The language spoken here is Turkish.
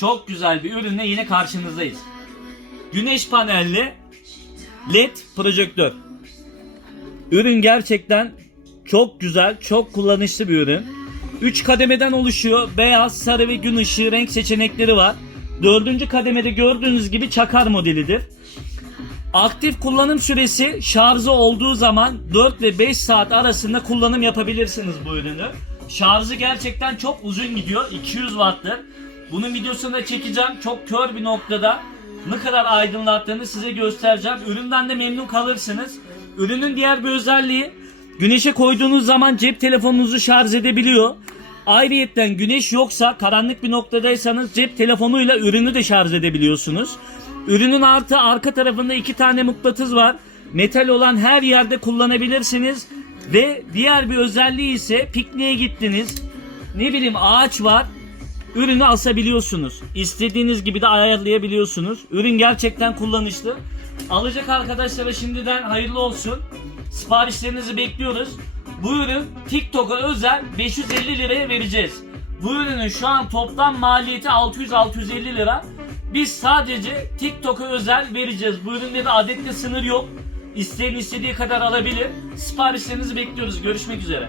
çok güzel bir ürünle yine karşınızdayız. Güneş panelli LED projektör. Ürün gerçekten çok güzel, çok kullanışlı bir ürün. 3 kademeden oluşuyor. Beyaz, sarı ve gün ışığı renk seçenekleri var. Dördüncü kademede gördüğünüz gibi çakar modelidir. Aktif kullanım süresi şarjı olduğu zaman 4 ve 5 saat arasında kullanım yapabilirsiniz bu ürünü. Şarjı gerçekten çok uzun gidiyor. 200 watt'tır. Bunun videosunu da çekeceğim. Çok kör bir noktada ne kadar aydınlattığını size göstereceğim. Üründen de memnun kalırsınız. Ürünün diğer bir özelliği güneşe koyduğunuz zaman cep telefonunuzu şarj edebiliyor. Ayrıyetten güneş yoksa karanlık bir noktadaysanız cep telefonuyla ürünü de şarj edebiliyorsunuz. Ürünün artı arka tarafında iki tane mıknatıs var. Metal olan her yerde kullanabilirsiniz. Ve diğer bir özelliği ise pikniğe gittiniz. Ne bileyim ağaç var. Ürünü asabiliyorsunuz. İstediğiniz gibi de ayarlayabiliyorsunuz. Ürün gerçekten kullanışlı. Alacak arkadaşlara şimdiden hayırlı olsun. Siparişlerinizi bekliyoruz. Bu ürün TikTok'a özel 550 liraya vereceğiz. Bu ürünün şu an toplam maliyeti 600-650 lira. Biz sadece TikTok'a özel vereceğiz. Bu üründe de adette sınır yok. İsteyen istediği kadar alabilir. Siparişlerinizi bekliyoruz. Görüşmek üzere.